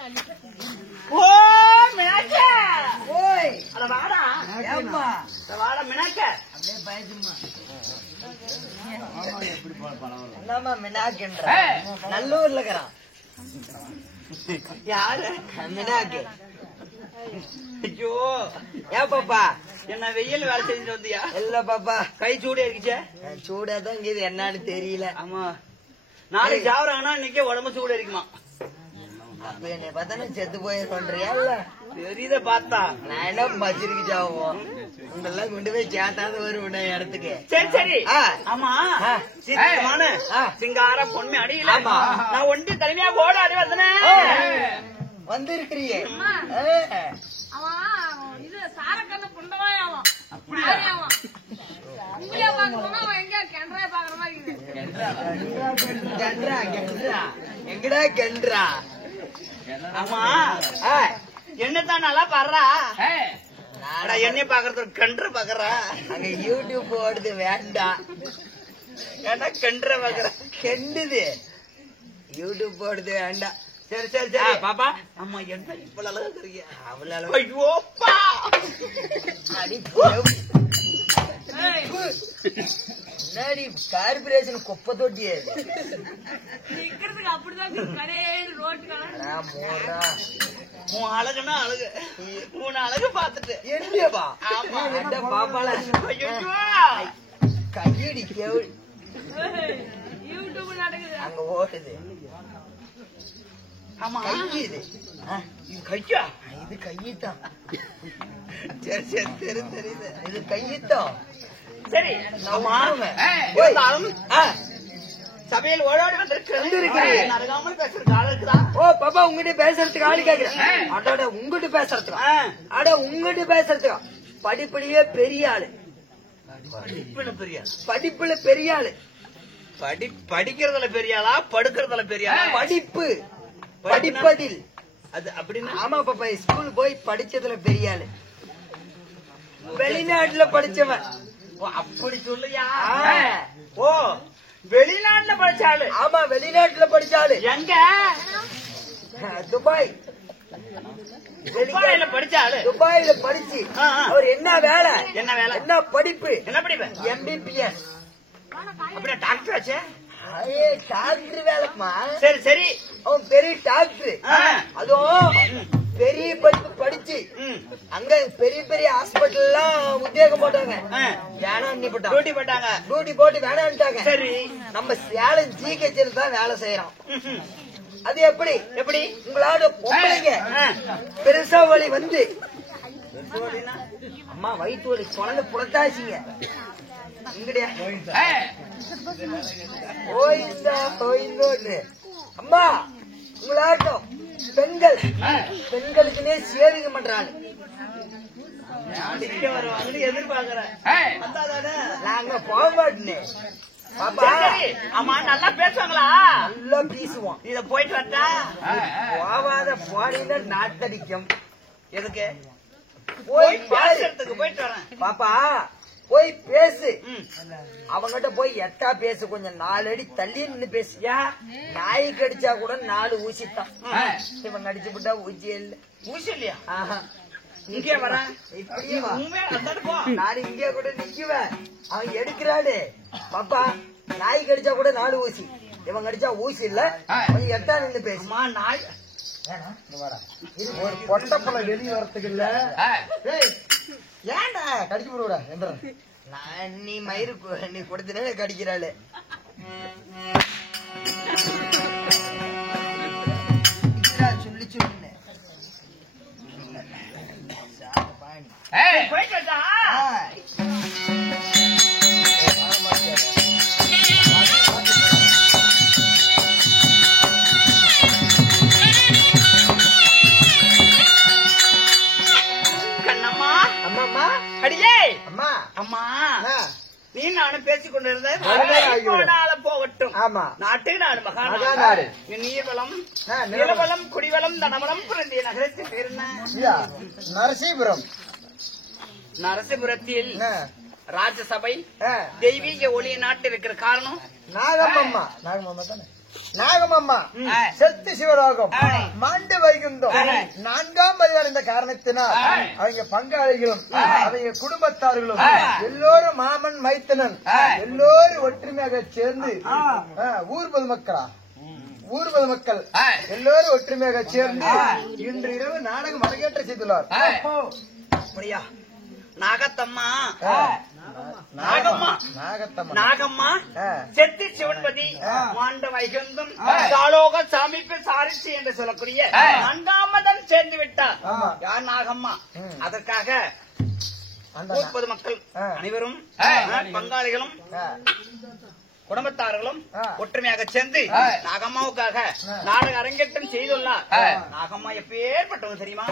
ஓ மினாக்க ஓய் அட வாடா ஏம்மா வாடா மினாக்க அப்படியே பயந்துமா என்னம்மா மினாக்குன்ற நல்லூர்ல இருக்கிறான் யாரு மினாக்கு ஐயோ ஏன் பாப்பா என்ன வெயில் வேலை செஞ்சுட்டு வந்தியா இல்ல பாப்பா கை சூடே இருக்குச்சே சூடாதான் இங்க என்னன்னு தெரியல ஆமா நாளைக்கு சாவறாங்கன்னா இன்னைக்கே உடம்பு சூடு இருக்குமா அப்ப என்னை பார்த்தா செத்து போயிருக்கோன்றியா இல்ல தெரியுத பார்த்தா நான் என்ன மச்சிருக்கு சாவோம் உங்களெல்லாம் கொண்டு போய் சேர்த்தாது வருவேன் இடத்துக்கு சரி சரி ஆ. ஆமா ஆ. சீக்கிரமான ஆ. சிங்கார பொன்மை அடியில ஆமா. நான் ஒண்டி தலைமையா ஓட அடி வந்தனே வந்திருக்கிறியே அவன் இது சாரக்கண்ண புண்டவாய் அவன் அப்படியே அவன் உங்களே பாக்கணும்னா அவன் எங்க கெண்டரே பாக்குற மாதிரி இருக்குது கென்றா கென்றா எங்கடா கென்றா ஆமா என்னத்தான் நல்லா பாடுறா என்னைய பாக்குறதுக்கு கன்று பாக்குறா அங்க யூடியூப் ஓடுது வேண்டாம் ஏன்னா கன்ற பாக்குற கெண்டுது யூடியூப் ஓடுது வேண்டாம் சரி சரி சரி பாப்பா ஆமா என்ன இவ்வளவு அழகா இருக்கிறீங்க அவ்வளவு ஐயோப்பா அடி முன்னாடி கார்பரேஷன் குப்பை தொட்டியே நிக்கிறதுக்கு அப்படிதான் கடையில் ரோட்டுக்கான உன் அழகுன்னா அழகு உன் அழகு பாத்துட்டு என்னப்பா ஆமா. என்ன பாப்பால ஐயோ கையடி கேவல் யூடியூப் நடக்குது அங்க ஓடுது ஆமா கையுது இது கையா இது கையிட்டான் சரி சரி சரி தெரியுது இது கையிட்டான் சரி ஆமா ஓய். இருந்தாலும் சபையில் ஓடாடி வந்திருக்கிறேன் நடக்காமல் பேசுறதுக்கு ஆள் இருக்குதா ஓ பாப்பா உங்ககிட்ட பேசுறதுக்கு ஆளு கேக்குறேன் அடோட உங்ககிட்ட பேசுறதுக்கா அட உங்ககிட்ட பேசுறதுக்கா படிப்புலயே பெரிய ஆளு படிப்புல பெரிய படிப்புல பெரிய ஆளு படிக்கிறதுல பெரிய ஆளா படுக்கிறதுல பெரிய ஆளா படிப்பு படிப்பதில் அது அப்படின்னு ஆமா பாப்பா ஸ்கூல் போய் படிச்சதுல பெரிய ஆளு வெளிநாட்டுல படிச்சவன் ஓ, அப்படி சொல்லுயா ஆ. ஓ வெளிநாட்டுல படிச்சாளு ஆமா வெளிநாட்டுல படிச்சாலு எங்க துபாய் துபாயில படிச்சாளு துபாயில படிச்சு ஆ, ஆ. அவர் என்ன வேலை என்ன வேலை? என்ன படிப்பு என்ன படிப்ப எம்பிபிஎஸ் அப்படியே டாக்டர் ஆச்சே டாக்டர் வேலைமா சரி சரி அவன் பெரிய டாக்டர் ஆ. அதுவும் பெரிய படிப்பு படிச்சு ம். அங்க பெரிய பெரிய ஹாஸ்பிட்டல் எல்லாம் உத்தியோகம் போட்டாங்க ஆ. வேணாம் போட்டாங்க டியூட்டி போட்டாங்க டியூட்டி போட்டு வேணான்ட்டாங்க சரி நம்ம சேலம் ஜிஹெச்ல தான் வேலை செய்யறோம் ம்ஹும். அது எப்படி எப்படி உங்களோட பொம்பளைங்க ஆ. பெருசா வலி வந்து அம்மா வயிற்று வலி குழந்தை புலத்தாச்சிங்க இங்கடியா ஓய்ந்தோன்னு அம்மா உங்களாட்டம் பெண்கள் பெண்களுக்குன்னே சேவிங் பண்றாங்க அடிக்க வருவாங்கன்னு எதிர்பார்க்கிறேன் வந்தாதானே? நாங்க போக மாட்டேனே பாப்பா சரி, சரி. ஆமா நல்லா பேசுவாங்களா நல்லா பேசுவோம் இத போயிட்டு வரட்டா போவாத போனீங்கன்னா நாட்டடிக்கும் எதுக்கு போய் போய் பாரு பேசுறதுக்கு போயிட்டு வரேன் பாப்பா போய் பேசு ம். அவங்கிட்ட போய் எட்டா பேசு கொஞ்சம் 4 அடி தள்ளி நின்னு பேசியா நாய் கடிச்சா கூட 4 ஊசித்தான் இவன் கடிச்சு விட்டா ஊசி இல்ல ஊசி இல்லையா ஆஹா. இங்கே வரேன் இப்படியே வா. உண்மையா அந்தாண்டு போ நான் இங்கே கூட நிக்குவேன் அவன் எடுக்கிறாடு பாப்பா நாய் கடிச்சா கூட 4 ஊசி இவன் கடிச்சா ஊசி இல்ல கொஞ்சம் எட்டா நின்னு பேசு அம்மா நாய் ஒரு பொட்டப்பழம் வெளியே வரத்துக்கு இல்ல ஏன்டா கடிச்சு போடுவா என்ற நான் நீ மயிறு நீ கொடுத்தனே கடிக்கிறாளு சொல்லி சொல்லு போயிட்டு வரட்டா கண்ணம்மா அம்மாம்மா அடியே அம்மா அம்மா ஆ, நீ நானும் பேசிக் கொண்டிருந்த ஆகிவிடும். நாள போகட்டும் ஆமா நாட்டுக்கு நாடு மகாநாடு. மகாநாடு நீர்வளம் ஆ, நிலவளம் குடிவளம் தனவளம் பிறந்திய நகரத்தின் பேர் என்ன ஐயா, நரசீபுரம் நரசிபுரத்தில் ஆ, ராஜசபை ஆ, தெய்வீக ஒளிய நாட்டு இருக்கிற காரணம் நாகம்மா நாகம்மா தானே நாகமம்மா செத்து சிவராகம் மாண்டு வைகுந்தம் 4ஆம் அதிகாரம் காரணத்தினால் அவங்க பங்காளிகளும் அவங்க குடும்பத்தார்களும் எல்லோரும் மாமன் மைத்தனன் எல்லோரும் ஒற்றுமையாக சேர்ந்து ஊர் பொதுமக்கள் எல்லோரும் ஒற்றுமையாக சேர்ந்து இன்று இரவு நாடகம் அரங்கேற்ற செய்துள்ளார். அப்படியா? நாகத்தம்மா நாகம்மா செத்தி சிவன்பதி மாண்ட வைகுந்தம் சாலோக சாமிப்பு சாரிச்சி என்று சொல்லக்கூடிய 4ஆம் சேர்ந்து விட்டார். யார்? நாகம்மா. அதற்காக பொதுமக்கள் அனைவரும் பங்காளிகளும் குடும்பத்தார்களும் ஒற்றுமையாக சேர்ந்து நாகம்மாவுக்காக நாடக அரங்கேற்றம் செய்துள்ளார். நாகம்மா எப்பேற்பட்டவங்க தெரியுமா?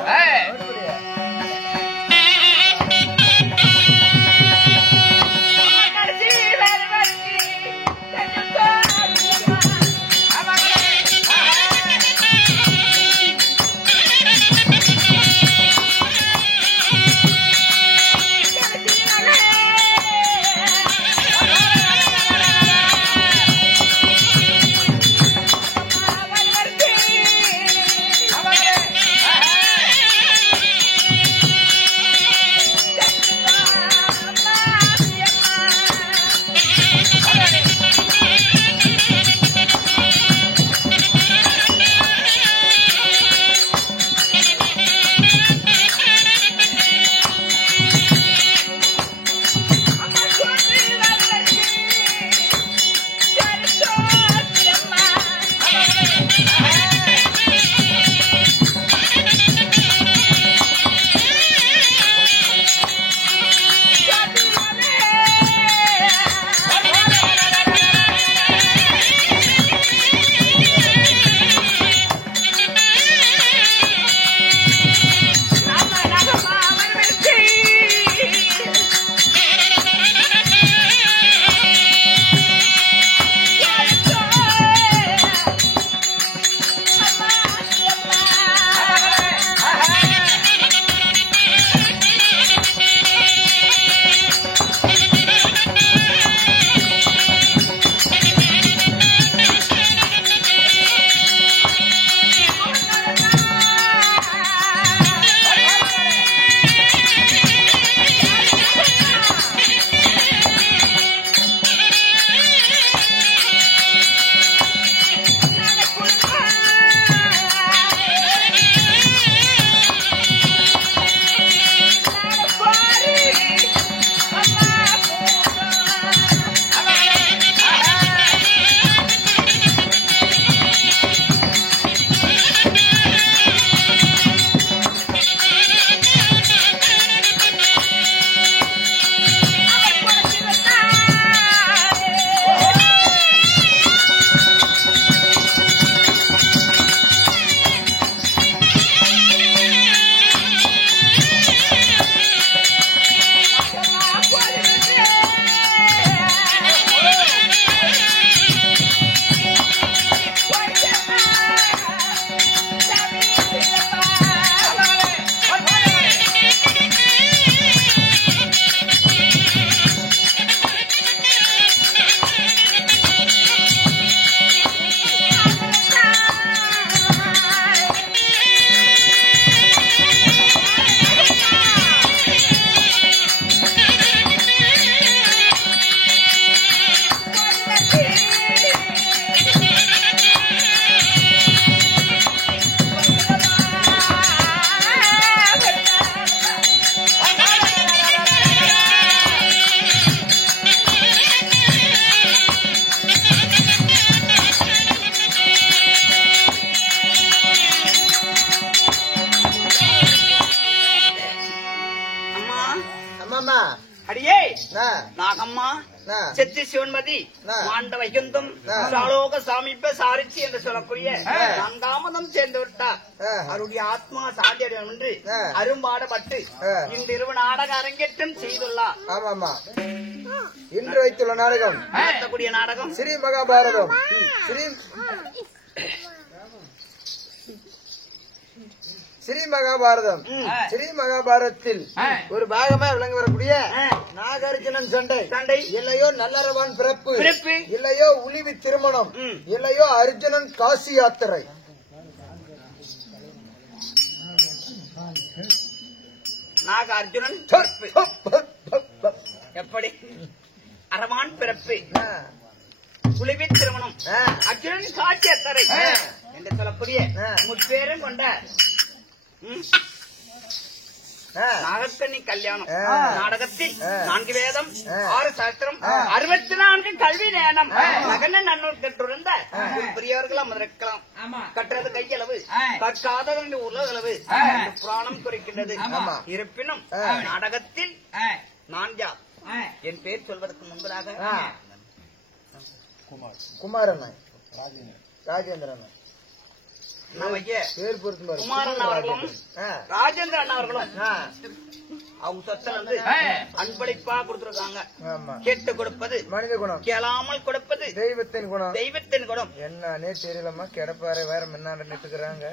அடியே நாகம்மா செத்தி சிவன்மதி மாண்ட வைகுந்தம் சாலோக சாமிப்ப சாரிச்சி என்று சொல்லக்கூடிய 4ஆம் சேர்ந்து விட்டார். அவருடைய ஆத்மா சாந்தி அடையும் என்று அரும்பாடப்பட்டு இந்த இரவு நாடக அரங்கேற்றம் செய்துள்ளார். ஆமாமா, இன்று வைத்துள்ள நாடகம் நடத்தக்கூடிய நாடகம் ஸ்ரீ மகாபாரதம். ஸ்ரீ மகாபாரதம் ஸ்ரீ மகாபாரதத்தில் ஒரு பாகமா விளங்க வரக்கூடிய நாகார்ஜுனன் சண்டை இல்லையோ நல்லறவான் பிறப்பு இல்லையோ உளிவி திருமணம் இல்லையோ அர்ஜுனன் காசி யாத்திரை நாகார்ஜுனன் எப்படி அரவான் பிறப்பு குளிவி திருமணம் அர்ஜுனன் காட்சி யாத்திரை என்று சொல்லக்கூடிய முப்பேரும் கொண்ட நாகக்கண்ணி கல்யாணம் நாடகத்தில் 4 வேதம் 6 சாஸ்திரம் 64 கல்வி நேரம் நகன நன்னூர் கற்றிருந்த பெரியவர்களாம் இருக்கலாம். கற்றது கையளவு கற்காத உலகளவு புராணம் குறிக்கின்றது. இருப்பினும் நாடகத்தில் நான் யார் என் பேர் சொல்வதற்கு முன்பதாக குமாரன் ராஜேந்திரன் குமாரன் அவர்களும் ராஜேந்திரன் அவர்களும் அவங்க சொத்துல வந்து அன்பளிப்பா கொடுத்திருக்காங்க. கேட்டு கொடுப்பது மனித குணம், கேளாமல் கொடுப்பது தெய்வத்தின் குணம். தெய்வத்தின் குணம் என்னன்னே தெரியலமா. கிடப்பாரு வேற முன்னாடி நிட்டுக்கிறாங்க.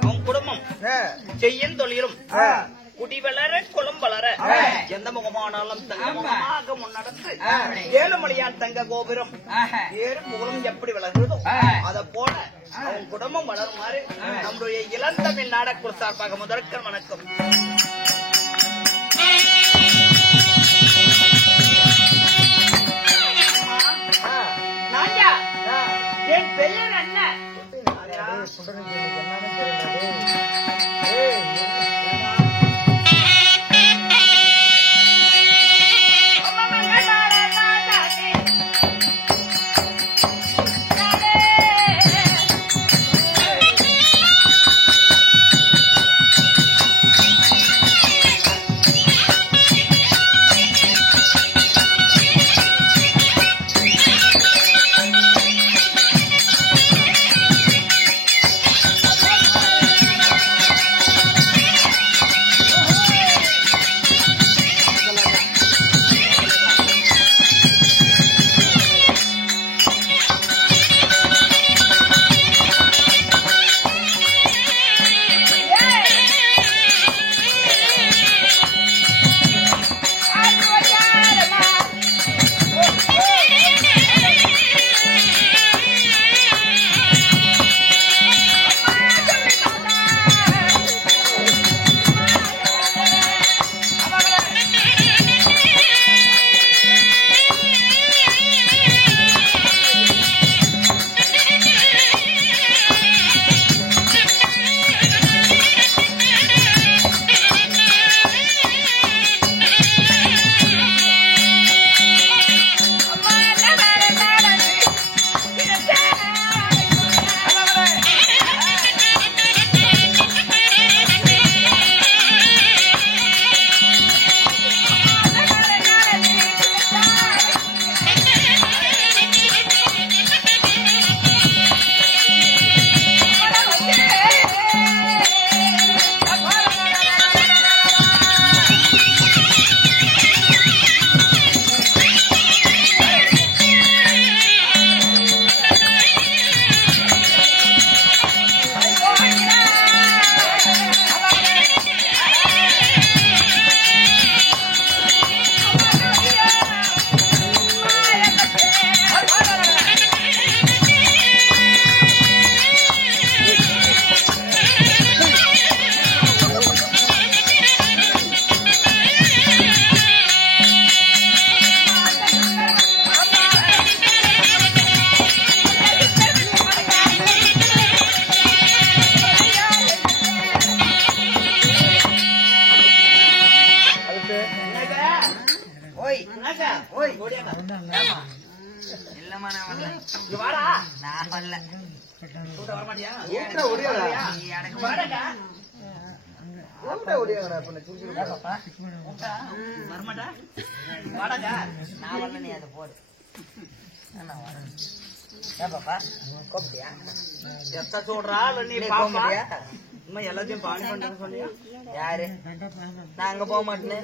அவங்க குடும்பம் செய்யும் தொழிலும் குடிவளர குளம் வளர எந்த முகமானாலும் தங்க முகமாக முன்னடந்து ஏழுமலையான் தங்க கோபுரம் ஏறும் முகலும் எப்படி வளர்கிறதோ அத போல அவங்க குடும்பம் வளருமாறு நம்முடைய இளந்தமிழ் நாடக சார்பாக முதற்கண் வணக்கம். நான்யா என் பெயர் என்ன? இன்னும் எல்லாத்தையும் பாணி பண்றேன்னு சொன்னியா? யாரு? நான் அங்க போக மாட்டேன்னு.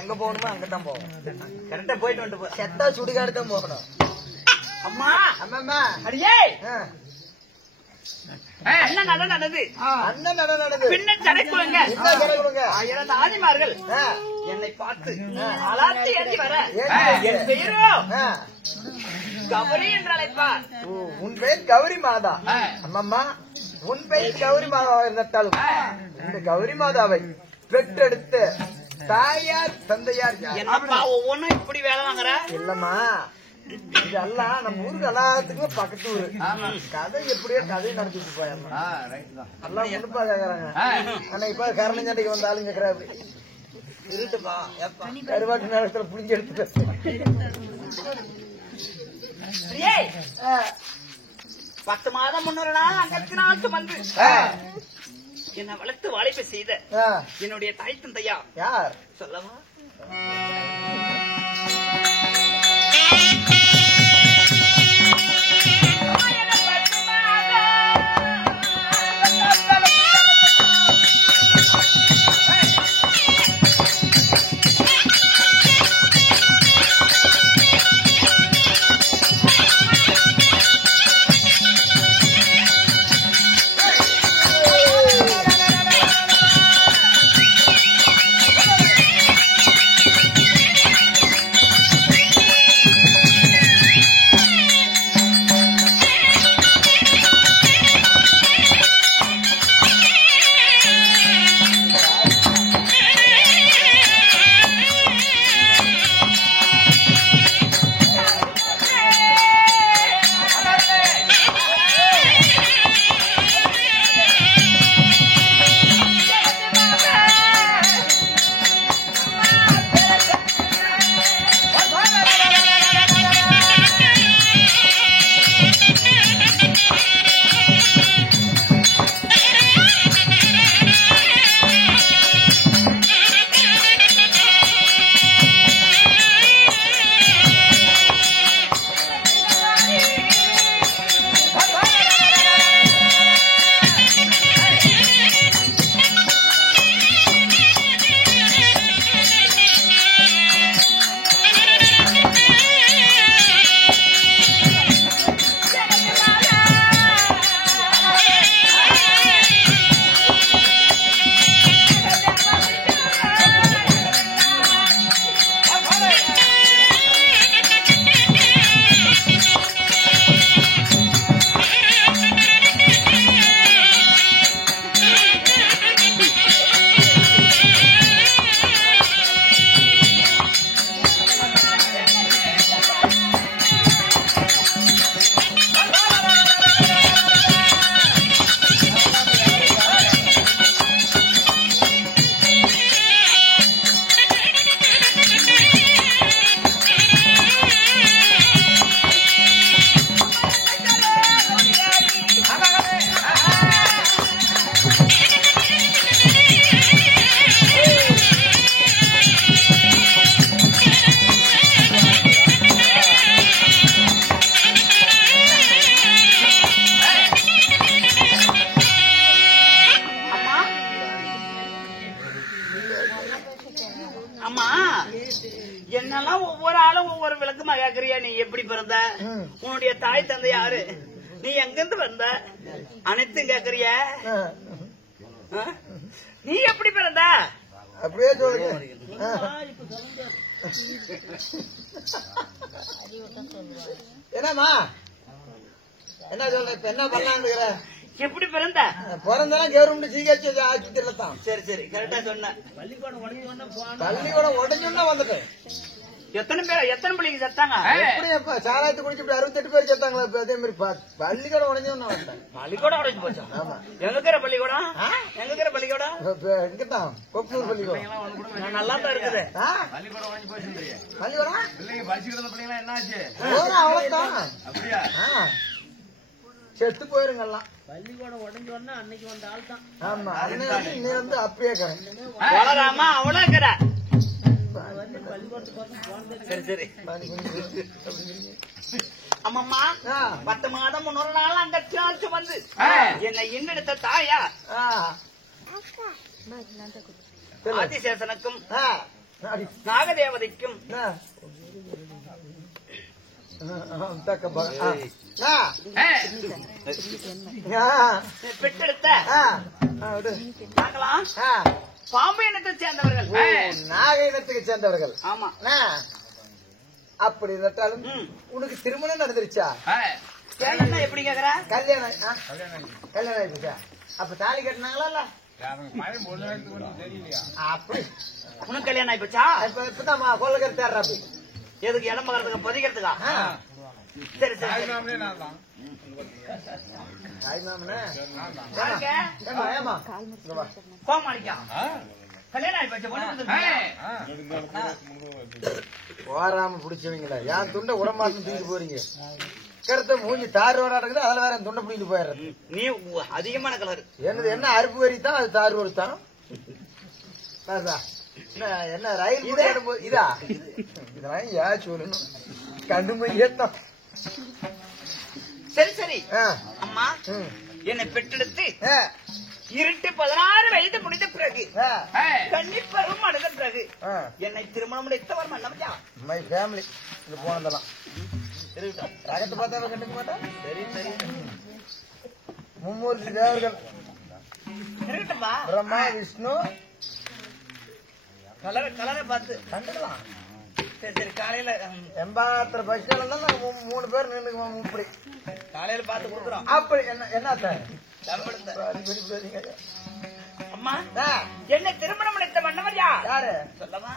எங்க போகணுமோ அங்கதான் போவோம். கரெக்டா போயிட்டு வந்துட்டு போ. செத்தா சுடுகாடு தான் போகணும். அம்மா அம்மா அடியே ஆ. அண்ணன் நட நடந்து அண்ணன் நட நடந்து பின்ன சடைக்குழுங்க என்ன சொல்லுங்க? 1000 ஆதிமார்கள் ஆ. என்னை பார்த்து அலாத்தி ஏறி வர ஏறி என் பெயரோ ஆ. கௌரி என்று அழைப்பார். உன் பெயர் கௌரி மாதா. அம்மம்மா, உன் பெயர் கௌரி மாதாவா இருந்தாலும் இந்த கௌரி மாதாவை பெற்றெடுத்த தாயார் தந்தையார் யார்? என்னப்பா ஒவ்வொன்னும் இப்படி வேலை வாங்குற? இல்லம்மா, இதெல்லாம் நம்ம ஊருக்கு எல்லாத்துக்குமே பக்கத்து ஊரு. கதை எப்படியோ கதையை நடத்திட்டு போயம்மா. எல்லாம் முன்னுப்பா கேக்குறாங்க. ஆனா இப்ப கரணஞ்சண்டைக்கு வந்த ஆளுங்க கேக்குறா அப்படி இருட்டுப்பா எப்பா கருவாட்டு நேரத்துல புளிஞ்சு எடுத்து அடியே 10 மாதம் முன்னொரு நாள் அங்கத்து நாள் சுமந்து என்னை வளர்த்து வாழைப்பை செய்த என்னுடைய தாய் தந்தையா யார் சொல்லவா? என்னெல்லாம் ஒவ்வொரு ஆளும் ஒவ்வொரு விளக்கமா கேக்குறியா? நீ எப்படி பிறந்த? உன்னுடைய தாய் தந்தை யாரு? நீ எங்கிருந்து வந்த? அனைத்தும் கேக்குறிய. நீ எப்படி பிறந்த? அப்படியே சொல்லுங்க. என்னம்மா என்ன சொல்ல? இப்ப என்ன பண்ணலான்னு எப்படி பிறந்த? பிறந்தாலும் கவர்மெண்ட் ஜிஹெச் ஆஸ்பத்திரியில தான். சரி சரி கரெக்டா சொன்ன. பள்ளிக்கூடம் உடஞ்சோன்னா வந்துட்டேன். எத்தனை பிள்ளைங்க செத்தாங்க? எப்படி எப்ப சாராயத்தை குடிச்சு இப்படி 68 பேர் செத்தாங்களா? இப்ப அதே மாதிரி பள்ளிக்கூடம் உடஞ்சோன்னா வந்தேன். பள்ளிக்கூடம் உடஞ்சு போச்சா? ஆமா. எங்க இருக்கிற பள்ளிக்கூடம்? எங்க இருக்கிற பள்ளிக்கூடம்? இங்கதான் கொப்பூர் பள்ளிக்கூடம். நல்லா தான் இருக்குது. பள்ளிக்கூடம் அவ்வளவுதான். செத்து போயிருங்கெல்லாம். பள்ளிக்கூடம் உடஞ்சோன்னா அன்னைக்கு வந்த ஆள் தான். ஆமா, அண்ணன் நீ வந்து அப்பயே வளராமா அவ்வளவு இருக்கிற சரி சரி அம்மம்மா 10 மாதம் 1 நாள் அந்த சாட்சி வந்து என்னை இன்னெடுத்த தாயா ஆதிசேஷனுக்கும் நாகதேவதைக்கும் பெற்றெடுத்த நாங்களாம் பாம்பு இனத்தை சேர்ந்தவர்கள் நாக இனத்துக்கு சேர்ந்தவர்கள். ஆமா. அப்படி இருந்தாலும் உனக்கு திருமணம் நடந்துருச்சா? கல்யாணம் எப்படி கேக்குற? கல்யாணம் கல்யாணம் ஆயிடுச்சா? அப்ப தாலி கட்டினாங்களா? அப்படி உனக்கு கல்யாணம் ஆயிப்போச்சா? இப்பதான் கொள்ளக்கரை தேடுறாப்பி. எதுக்கு இடம் பக்கறதுக்கு பதிக்கிறதுக்கா? சரி சரி கோமாளிக்கா கல்யாணம் ஆயிப்போச்சு ஓராம பிடிச்சவங்களா? என் துண்டை உடம்பாட்டு தூக்கிட்டு போறீங்க. கருத்த மூஞ்சி தார் ரோடா இருக்குது, அதுல வேற துண்டை பிடிக்கிட்டு போயிடுறது. நீ அதிகமான கலர் என்னது? என்ன அறுப்பு வரி தான், அது தார் ரோடு தான். என்ன ரயில் போது இதா? இதெல்லாம் ஏன் சொல்லணும்? கண்ணுமை ஏத்தம். சரி சரி அம்மா என்னை பெற்றெடுத்து இருட்டு 16 வயது முடிந்த பிறகு கன்னிப்பருவம் அடைந்த பிறகு என்னை திருமணம் முடித்தவர் மன்னவஜா. மை ஃபேமிலி இங்க போனதெல்லாம் ரகத்தை பார்த்தா கண்டுக்க மாட்டா. சரி சரி மும்மூர்த்தி தேவர்கள் இருக்கட்டும்பா. பிரம்மா விஷ்ணு கலரை பார்த்து கண்டுக்கலாம். சரி சரி காலையில 80 பஸ்கள் இருந்தாலும் நாங்க 3 பேர் நின்னுக்குவோம். இப்படி காலையில பார்த்து கொடுக்குறோம். அப்படி என்ன அம்மா என்ன திருமணம் முடித்த மன்னவர் யாரு சொல்லவா?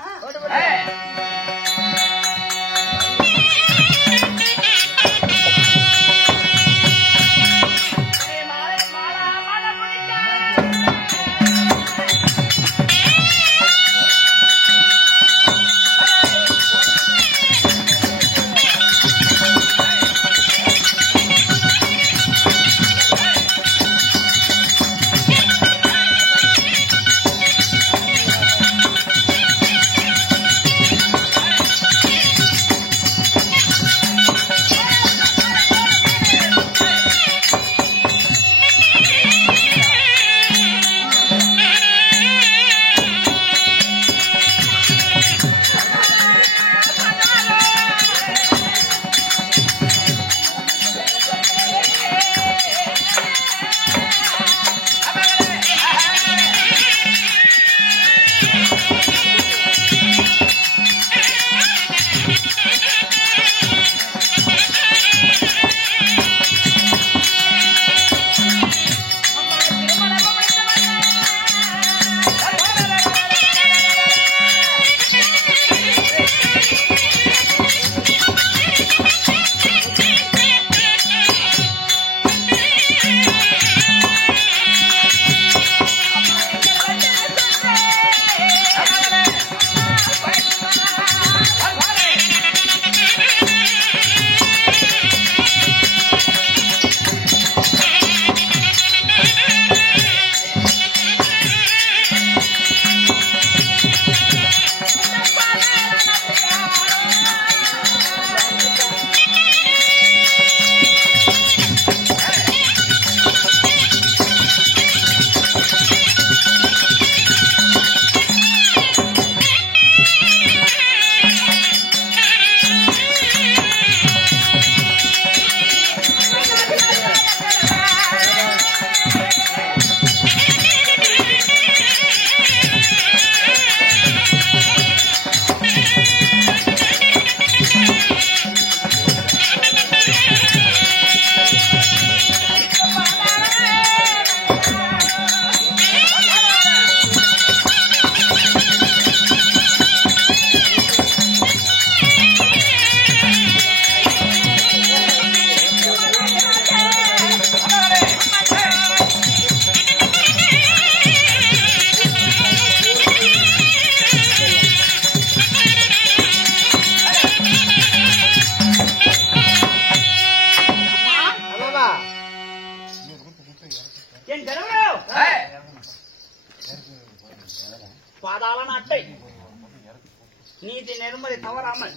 தவறாமல்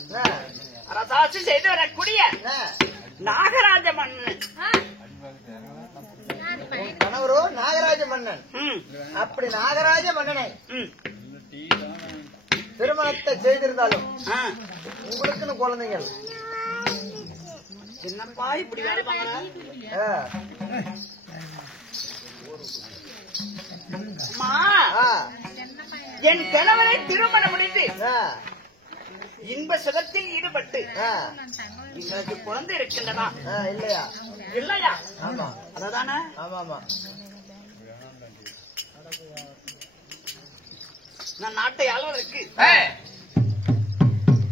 அரசாட்சி செய்து வரக்கூடிய நாகராஜ மன்னன். கணவரோ நாகராஜ மன்னன். அப்படி நாகராஜ மன்னனை திருமணத்தை செய்திருந்தாலும் உங்களுக்குன்னு குழந்தைகள் என்னப்பா இப்படி வேலைப்பாங்க? என் கணவரை திருமணம் முடித்து இன்ப சுகத்தில் ஈடுபட்டு எங்களுக்கு குழந்தை இருக்கின்றதா? இல்லையா? இல்லையா? ஆமா. அததானே? ஆமா ஆமா. நான் நாட்டை ஆளுவதற்கு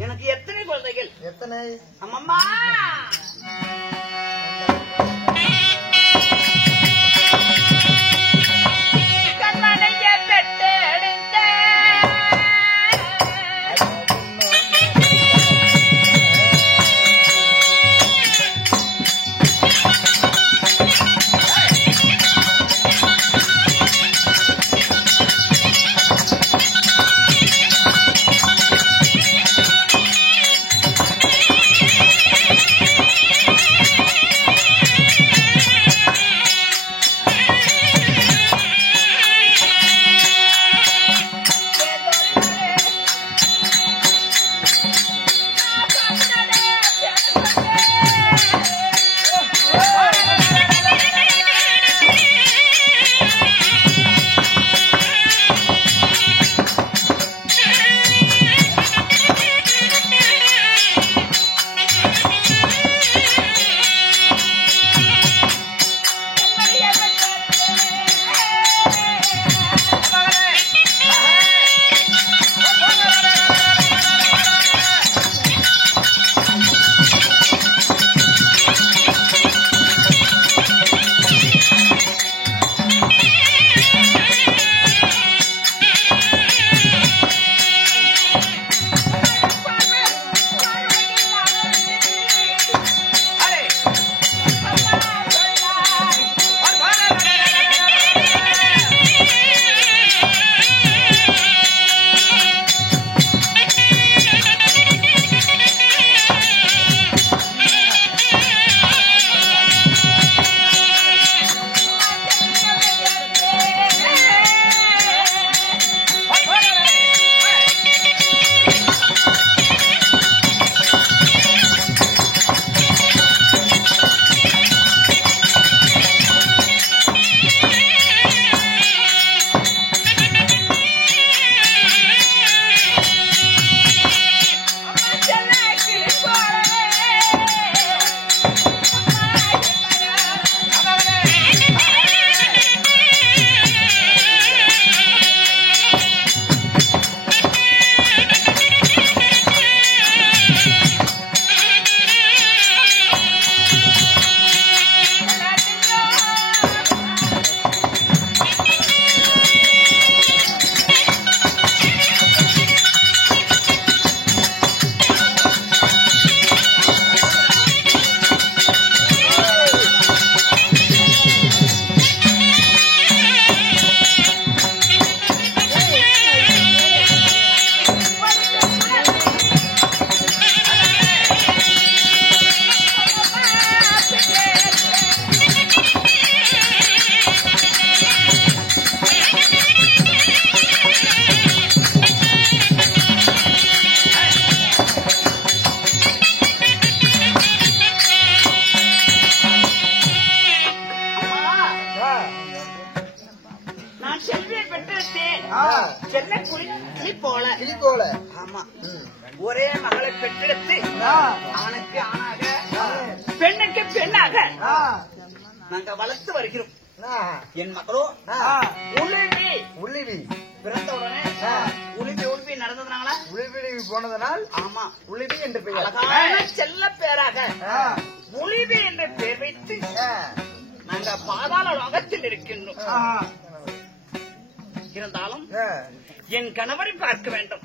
எனக்கு எத்தனை குழந்தைகள்? எத்தனை? அம்மம்மா கண்மனையை பெற்றெடுத்த ஒரே மகளை பெற்றெடுத்து ஆணுக்கு ஆணாக பெண்ணுக்கு பெண்ணாக நாங்க வளர்த்து வருகிறோம். என் மக்களோ உள்ளிவி பிறந்தவுடனே உளிவி நடந்ததுனால உளிவி போனதனால் ஆமா உளிவி என்று பெயர். அழகான செல்ல பேராக உளிவி என்று பெயர் வைத்து நாங்க பாதாள லோகத்தில் இருக்கின்றோம். இருந்தாலும் என் கணவரை பார்க்க வேண்டும்.